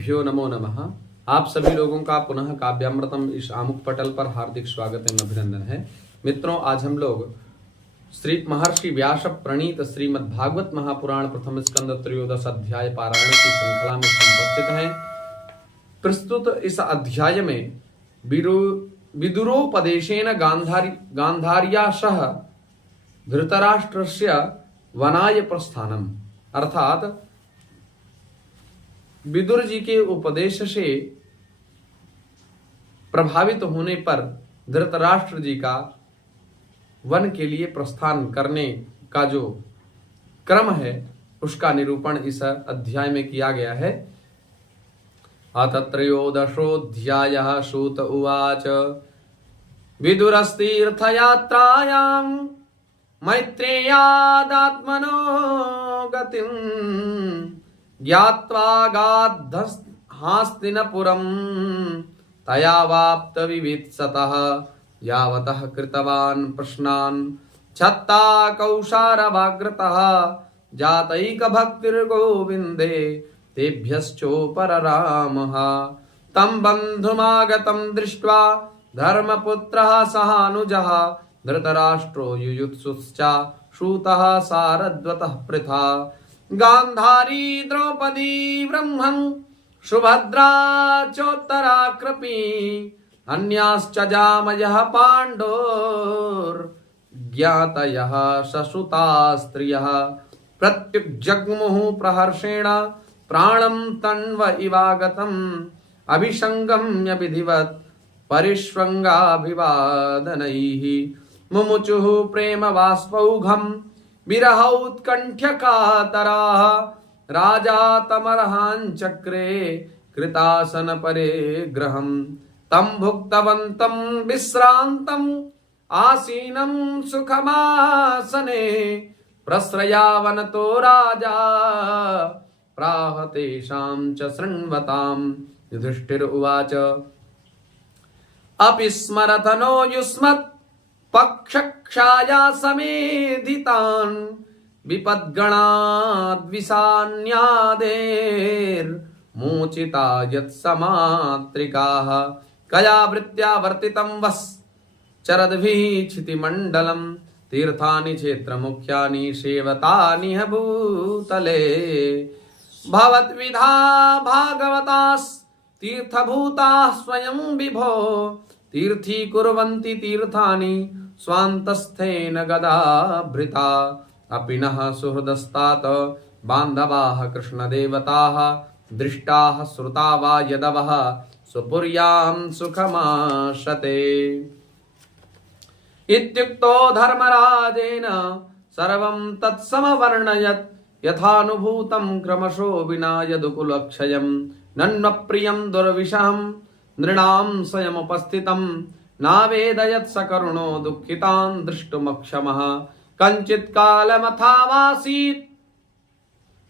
भ्यो नमो नमः। आप सभी लोगों का पुनः काव्यामृतम इस आमुख पटल पर हार्दिक स्वागत एवं अभिनंदन है। मित्रों, आज हम लोग श्री महर्षि व्यास प्रणीत श्रीमद् भागवत महापुराण प्रथम स्कंद त्रयोदश अध्याय पारायण की श्रृंखला में उपस्थित हैं। प्रस्तुत इस अध्याय में विदुरोपदेशेन गांधार्या सह धृतराष्ट्रस्य वनाय प्रस्थानम, अर्थात विदुर जी के उपदेश से प्रभावित होने पर धृतराष्ट्र जी का वन के लिए प्रस्थान करने का जो क्रम है उसका निरूपण इस अध्याय में किया गया है। अथ त्रयोदशोऽध्यायः। सूत उवाच विदुरस्तीर्थयात्रायां मैत्रेयादात्मनो गतिम् ज्ञात्वा गाद्धहास्तिनपुरं तया वाप्त विवित्सतः यावतः कृतवान् प्रश्नान् छत्ता कौशारवाग्रतः जातैकभक्तिर्गोविन्दे तेभ्यश्चोपररामः। तं बन्धुमागतं दृष्ट्वा धर्मपुत्रः सहानुजः धृतराष्ट्रो युयुत्सुश्च सूतः सारद्वतः पृथा। गांधारी द्रौपदी ब्रह्मन् सुभद्रा चोत्तरा कृपी अन्याश्च जामयः पाण्डोर्ज्ञातयः ससुता स्त्रियः प्रत्युग्जग्मुः प्रहर्षेण प्राणं तन्व इवागतम् अभिसंगम्य विधिवत् परिष्वङ्गाभिवादनैः मुमुचुः प्रेम वाष्पौघम् विरहौत्कण्ठ्यकातराः राजा तमर्हाञ्चक्रे कृतासन परे ग्रहम् तं भुक्तवन्तं विश्रान्तम् आसीनं सुखमासने प्रस्रयावनतो राजा प्राह तेषां च शृण्वताम्। युधिष्ठिर उवाच अपि स्मरथ नो युष्मत् पक्षक्षाया समेधितान् विपद्गणाद्विषान्यादेर्मोचिता यत्समात्रिकाः कया वृत्त्या वर्तितं वस् चरद्भिः क्षितिमण्डलं तीर्थानि क्षेत्रमुख्यानि सेवतानि ह भूतले भवद्विधा भागवतास्तीर्थभूताः स्वयं विभो तीर्थी कुर्वन्ति तीर्थानि स्वान्तस्थेन गदाभृता अपिनः सुहृदस्तात बान्धवाः कृष्णदेवताः दृष्टाः श्रुता वा यदवः सुपुर्यां सुखमाशते। इत्युक्तो धर्मराजेन सर्वं तत्समवर्णयत् यथानुभूतं क्रमशो विना यदुकुलक्षयं नन्वप्रियं दुर्विषहं नृणां स्वयमुपस्थितं नावेदयत् सकरुणो दुःखितान् द्रष्टुमक्षमः कञ्चित् कालमथावासीत्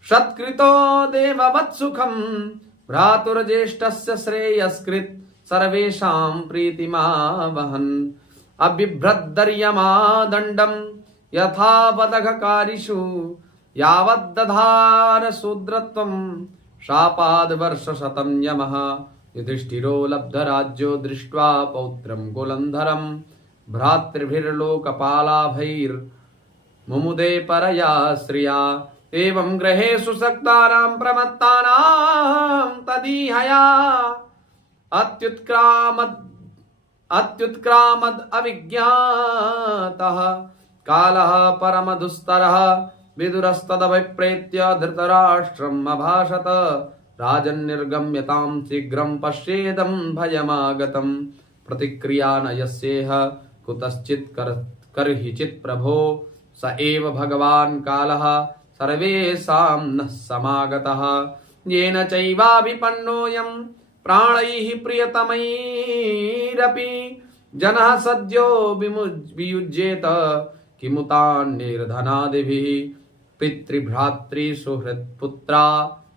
सत्कृतो देववत्सुखं भ्रातुर्ज्येष्ठस्य श्रेयस्कृत् सर्वेषां प्रीतिमावहन् अबिभ्रद्दर्यमादण्डं यथा वदघकारिषु यावद्दधार शूद्रत्वं शापाद्वर्षशतं यमः। युधिष्ठिरो लब्धराज्यो दृष्ट्वा पौत्रं कुलन्धरं भ्रातृभिर्लोकपालाभैर्मुमुदे परया श्रिया एवं ग्रहेषु सक्तानां प्रमत्तानां तदीहया अत्युत्क्रामद् अविज्ञातः कालः परमदुस्तरः विदुरस्तदभिप्रेत्य धृतराष्ट्रम् अभाषत राजन्निर्गम्यतां शीघ्रं पश्येदं भयमागतं प्रतिक्रिया न यस्येह कुतश्चित् कर्हिचित् प्रभो स एव भगवान् कालः सर्वेषां नः समागतः येन चैवाभिपन्नोऽयं प्राणैः प्रियतमैरपि जनः सद्यो वियुज्येत किमुतान्निर्धनादिभिः पितृभ्रातृसुहृत्पुत्रा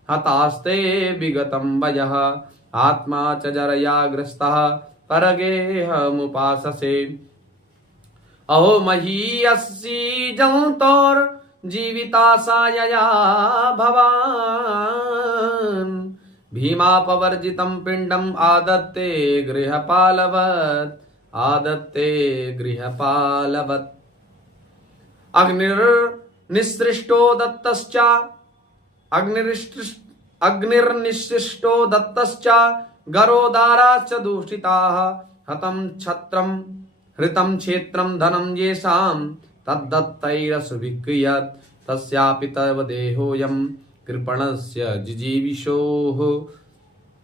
हतास्ते विगतं वयः आत्मा च जरया ग्रस्तः परगेहमुपाससे अहो महीयसी जन्तोर्जीवितासायया भवान् भीमापवर्जितं पिण्डम् आदत्ते गृहपालवत् आदत्ते गृहपालवत्। अग्निर्निसृष्टो दत्तश्च अग्निर्निसृष्टो दत्तश्च गरोदाराश्च दूषिताः। हतं छत्रं हृतं क्षेत्रं धनं येषां तद्दत्तैरसुभिक्रियत्। तस्यापि तव देहोऽयं कृपणस्य जिजीविषोः।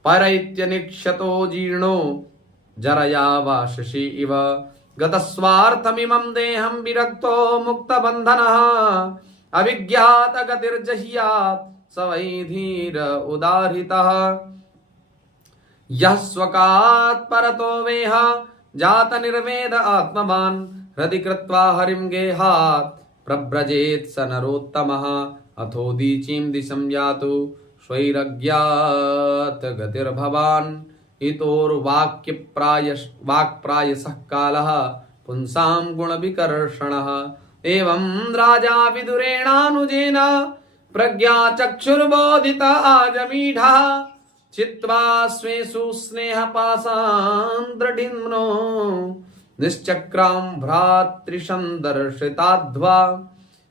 परैत्यनिक्षतो जीर्णो जरया वा शशि इव। गतस्वार्थमिमं देहं विरक्तो मुक्तबन्धनः। अविज्ञातगतिर्जह्यात् स वै धीर उदाहृतः। यः स्वकात् परतो वेह जात निर्वेद आत्मवान्। हृदि कृत्वा हरिं गेहात् प्रव्रजेत् स नरोत्तमः। अथोदीचीं दिशं यातु स्वैरज्ञात गतिर्भवान्। वाक्प्रायसः कालः पुंसां गुणविकर्षणः। एवं राजा विदुरेणानुजेन प्रज्ञाचक्षुर्बोधित आजमीढः। चित्वा स्वेषु स्नेहपाशान् दृढिम्नो निश्चक्रां भ्रातृसन्दर्शिताध्वा।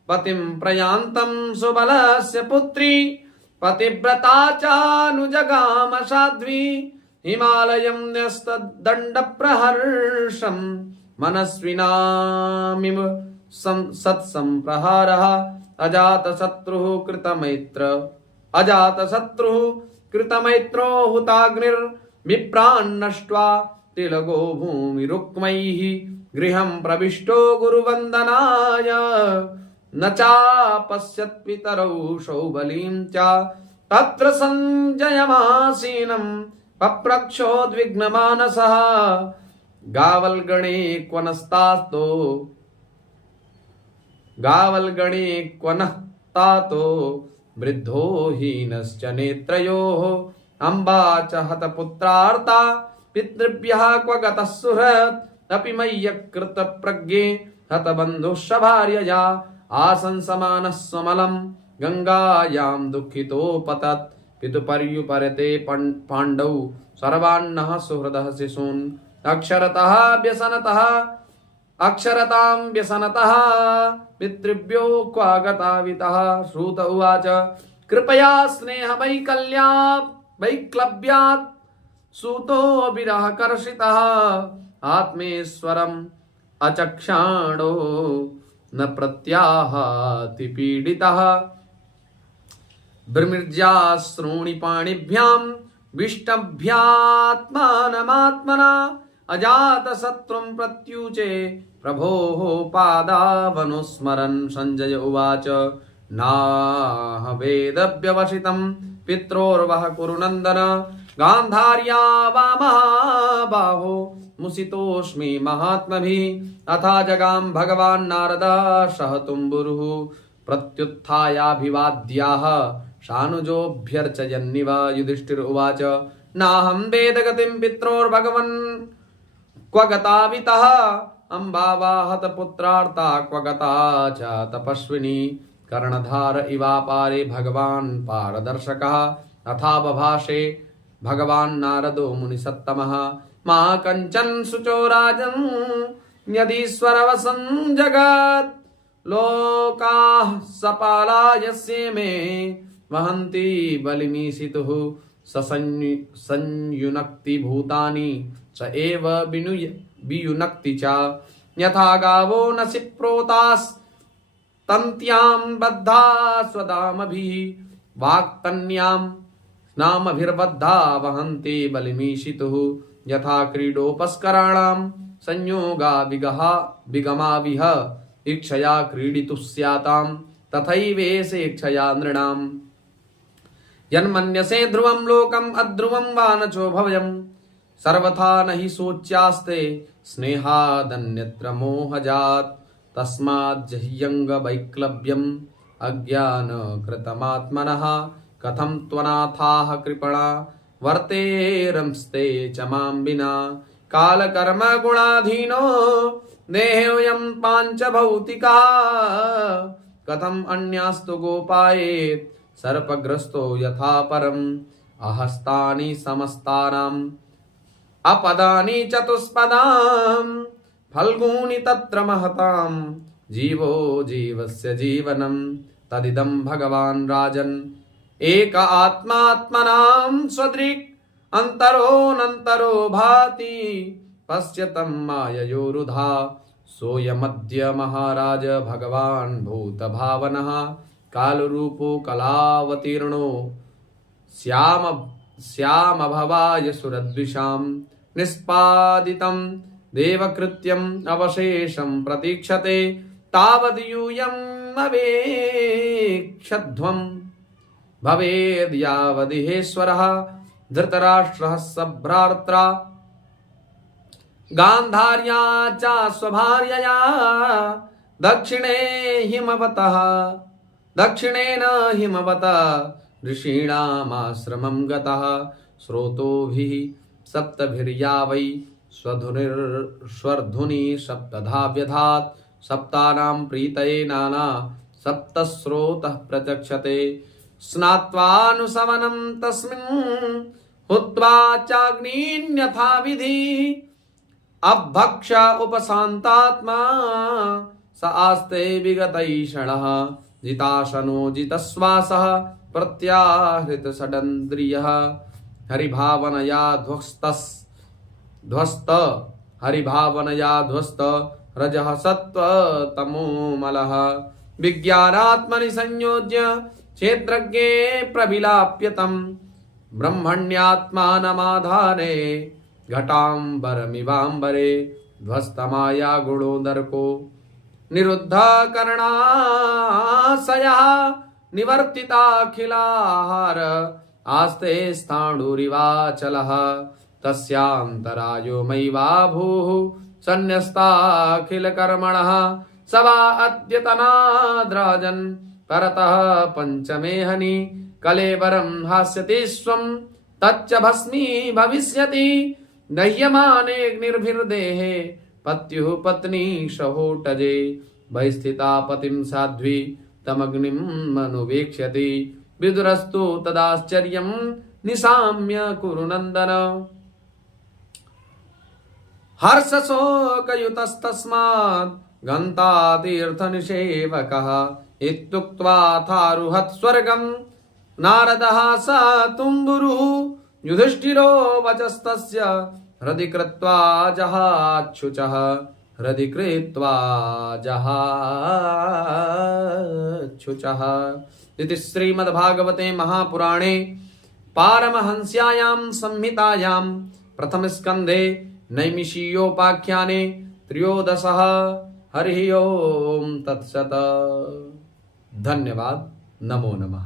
पतिं प्रयान्तं सुबलस्य पुत्री पतिव्रता चानुजगाम साध्वी। हिमालयं न्यस्तदण्डप्रहर्षं मनस्विनामिव सत्संप्रहारः। अजातशत्रुः कृतमैत्रो हुताग्निर्विप्रान् नष्ट्वा। तिलगो भूमिरुक्मैः गृहं प्रविष्टो गुरुवन्दनाय। न चापश्यत् पितरौ शौबलीं च तत्र सञ्जयमासीनं पप्रक्षोद्विग्नमानसः। गावल्गणे क्वनः तातो वृद्धो हीनश्च नेत्रयोः। अम्बा च हतपुत्रार्ता पितृभ्यः क्व गतः सुहृत्। अपि मय्यकृतप्रज्ञे हतबन्धुः भार्यया। आसंसमानः समलं गङ्गायां दुःखितो पतत्। पितुपर्युपरते पाण्डौ सर्वान्नः सुहृदः शिशून्। अक्षरतां व्यसनतः पितृभ्यो क्वागतावितः। श्रुत उवाच कृपया स्नेहवैक्लव्यात् सूतो विरहकर्षितः। आत्मेश्वरम् अचक्षाणो न प्रत्याहाति पीडितः। विमृज्याश्रूणि पाणिभ्यां विष्टभ्यात्मानमात्मना। अजातशत्रुं प्रत्युचे प्रभोः पादावनुस्मरन्। सञ्जय उवाच नाह वेदव्यवसितं पित्रोर्वः कुरुनन्दन। गान्धार्या वा महाबाहो मुसितोऽस्मि महात्मभिः। अथा जगाम भगवान् नारदः सह तुम्बुरुः। प्रत्युत्थायाभिवाद्याः सानुजोऽभ्यर्चयन्निव। युधिष्ठिर उवाच नाहं वेदगतिं पित्रोर्भगवन् क्व गतावितः। अम्बा वा हतपुत्रार्ता क्व गता च तपस्विनी। कर्णधार इवापारे भगवान् पारदर्शकः। अथा बभाषे भगवान् नारदो मुनिसत्तमः। मा कञ्चन शुचो राजन् यदीश्वरवसं जगत्। लोकाः सपाला यस्य मे वहन्ति बलिमीशितुः। संयुनक्ति भूतानि स एव वियुनक्ति च। यथा गावो नसि प्रोतास्तन्त्यां बद्धा स्वदामभिः। वाक्तन्यां नामभिर्बद्धा वहन्ति बलिमीशितुः। यथा क्रीडोपस्कराणां संयोगा विगमाविह। इक्षया क्रीडितुः स्यातां तथैवेषे इक्षया नृणाम्। यन्मन्यसे ध्रुवं लोकम् अध्रुवं वा न चोभव्यम्। सर्वथा न हि शोच्यास्ते स्नेहादन्यत्र मोहजात्। तस्माज्जह्यङ्गवैक्लव्यम् अज्ञानकृतमात्मनः। कथं त्वनाथाः कृपणा वर्तेरंस्ते च मां विना। कालकर्म गुणाधीनो देहोऽयं पाञ्चभौतिकः। कथम् अन्यास्तु गोपायेत् सर्पग्रस्तो यथा परम्। अहस्तानि समस्तानाम् अपदानि चतुष्पदाम् फल्गूनि तत्र महताम् जीवो जीवस्य जीवनम् तदिदं भगवान् राजन् एक आत्मात्मनां स्वदृक् अन्तरोऽनन्तरो भाति पश्यतं माययोरुधा सोऽयमद्य महाराज भगवान् भूतभावनः कालरूपो कलावतीर्णो श्यामभवाय सुरद्विषां निष्पादितं देवकृत्यम् अवशेषं प्रतीक्षते तावद्यूयम् अवेक्षध्वम् भवेद् यावदिहेश्वरः धृतराष्ट्रः सभ्रात्रा गान्धार्या च स्वभार्यया दक्षिणेन हिमवतः ऋषीणामाश्रमं गतः स्रोतोभिः सप्तभिर्या वै स्वध्वनि सप्तधा व्यधात् सप्तानां प्रीतये नाना सप्तस्रोतः प्रचक्षते स्नात्वानुशवनं तस्मिन् हुत्वा चाग्नीन्यथा विधि अभक्ष उपशान्तात्मा स आस्ते विगतैषणः जिताशनो जितश्वासः प्रत्याहृत षडन्द्रियः हरिभावनया ध्वस्त रजः सत्त्वतमोमलः विज्ञानात्मनि संयोज्य क्षेत्रज्ञे प्रविलाप्यतं ब्रह्मण्यात्मानमाधारे घटाम्बरमिवाम्बरे ध्वस्तमाया गुणोदर्को निरुद्ध कर्णाशयः निवर्तिताखिलाहार आस्ते स्थाणुरिवाचलः तस्यान्तरायो मयिवाभूः सन्न्यस्ताखिलकर्मणः स वा अद्यतनाद्राजन् परतः पञ्चमेहनि कलेवरं हास्यति स्वं तच्च भस्मी भविष्यति दह्यमानेऽग्निर्भिर्देहे पत्युः पत्नी सहोटजे बहिस्थिता पतिं साध्वी तमग्निम् अनुवीक्ष्यति विदुरस्तु तदाश्चर्यं निशाम्य कुरु नन्दन हर्षशोकयुतस्तस्मात् गन्तातीर्थनिषेवकः इत्युक्त्वा थारुहत् स्वर्गं नारदः स तुम्बुरुः युधिष्ठिरो वचस्तस्य हृदि कृत्वा जहाच्छुचः हृदि कृत्वा जहाच्छुचः। इति श्रीमद्भागवते महापुराणे पारमहंस्यायां संहितायां प्रथमस्कन्धे नैमिषीयोपाख्याने त्रयोदशः हरिः ओम तत्सत्। धन्यवाद। नमो नमः।